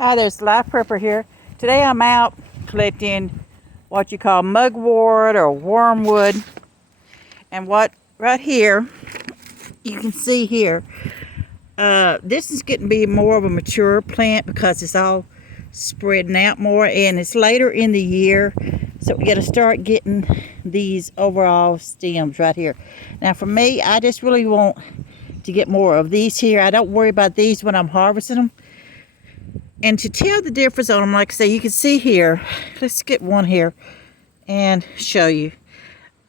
Hi, there's Life Prepper here. Today I'm out collecting what you call mugwort or wormwood. And what right here, you can see here, this is getting to be more of a mature plant because it's all spreading out more and it's later in the year. So we got to start getting these overall stems right here. Now for me, I just really want to get more of these here. I don't worry about these when I'm harvesting them. And to tell the difference on them, like I say, you can see here, let's get one here and show you.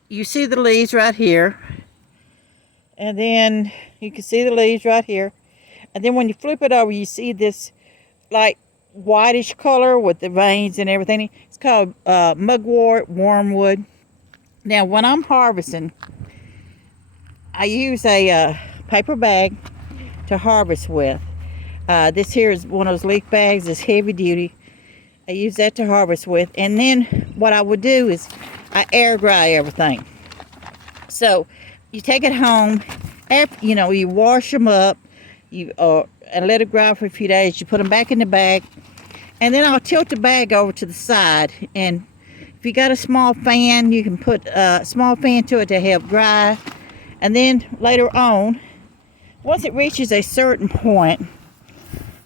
You see the leaves right here. And then you can see the leaves right here. And then when you flip it over, you see this like whitish color with the veins and everything. It's called mugwort, wormwood. Now when I'm harvesting, I use a paper bag to harvest with. This here is one of those leaf bags. It's heavy duty. I use that to harvest with. And then what I would do is I air dry everything. So you take it home. After, you wash them up. And let it dry for a few days. You put them back in the bag. And then I'll tilt the bag over to the side. And if you got a small fan, you can put a small fan to it to help dry. And then later on, once it reaches a certain point,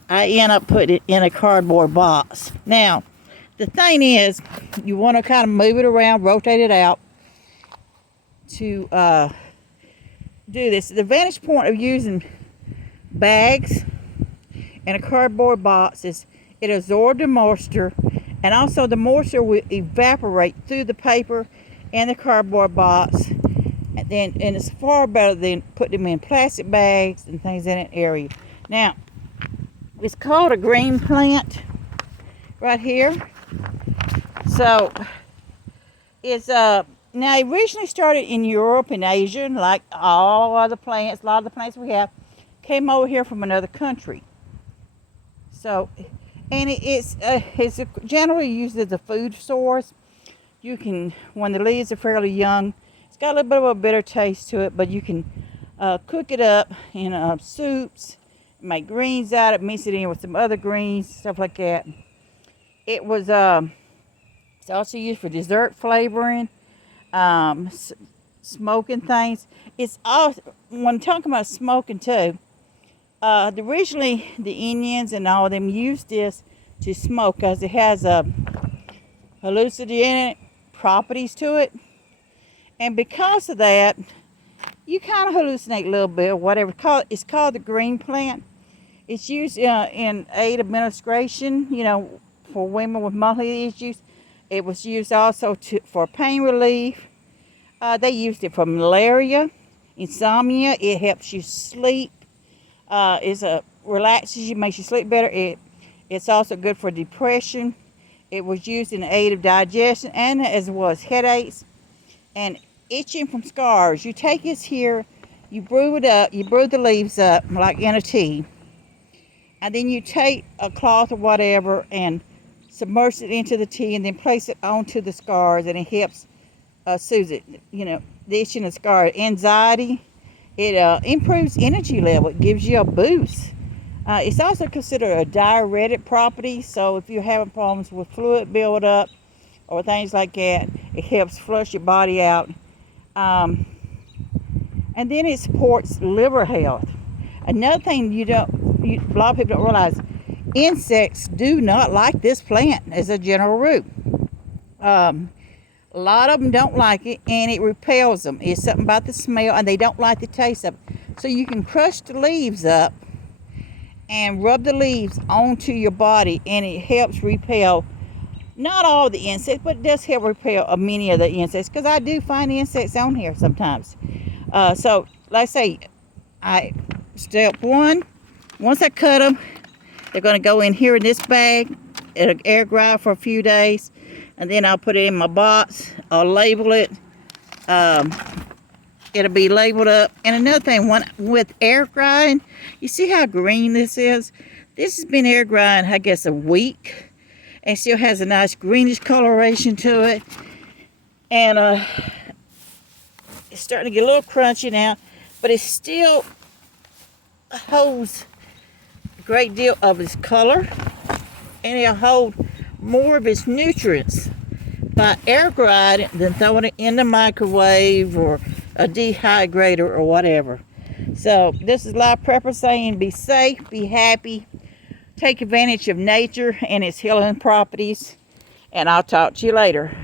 I end up putting it in a cardboard box. Now, the thing is, you want to kind of move it around, rotate it out to do this. The vantage point of using bags and a cardboard box is it absorbs the moisture, and also the moisture will evaporate through the paper and the cardboard box. And it's far better than putting them in plastic bags and things in an area. Now, it's called a green plant right here. So it's now it originally started in Europe and Asia, like all other plants. A lot of the plants we have came over here from another country. So, and it's generally used as a food source. You can, when the leaves are fairly young, it's got a little bit of a bitter taste to it, but you can cook it up in soups. Make greens out of it, mix it in with some other greens, stuff like that. It was it's also used for dessert flavoring, smoking things. It's all, when talking about smoking too, originally the Indians and all of them used this to smoke because it has hallucinogenic properties to it, and because of that, you kind of hallucinate a little bit or whatever. It's called the green plant. It's used in aid of menstruation, for women with monthly issues. It was used also for pain relief. They used it for malaria, insomnia. It helps you sleep. Relaxes you, makes you sleep better. It's also good for depression. It was used in aid of digestion and as well as headaches and itching from scars. You take this here, you brew it up, you brew the leaves up like in a tea. And then you take a cloth or whatever and submerge it into the tea and then place it onto the scars, and it helps soothe it. The itching of scar, anxiety. It improves energy level. It gives you a boost. It's also considered a diuretic property. So if you're having problems with fluid buildup or things like that, it helps flush your body out. And then it supports liver health. Another thing a lot of people don't realize, insects do not like this plant as a general rule. A lot of them don't like it, and it repels them. It's something about the smell, and they don't like the taste of it. So you can crush the leaves up and rub the leaves onto your body, and it helps repel not all the insects, but it does help repel many of the insects, because I do find insects on here sometimes. So like I say, step one, once I cut them, they're going to go in here in this bag. It'll air dry for a few days, and then I'll put it in my box. I'll label it. It'll be labeled up. And another thing, with air drying, you see how green this is? This has been air drying, I guess, a week, and still has a nice greenish coloration to it. And it's starting to get a little crunchy now, but it still holds a great deal of its color. and it'll hold more of its nutrients by air drying it than throwing it in the microwave or a dehydrator or whatever. So this is Life Prepper saying be safe, be happy, take advantage of nature and its healing properties, and I'll talk to you later.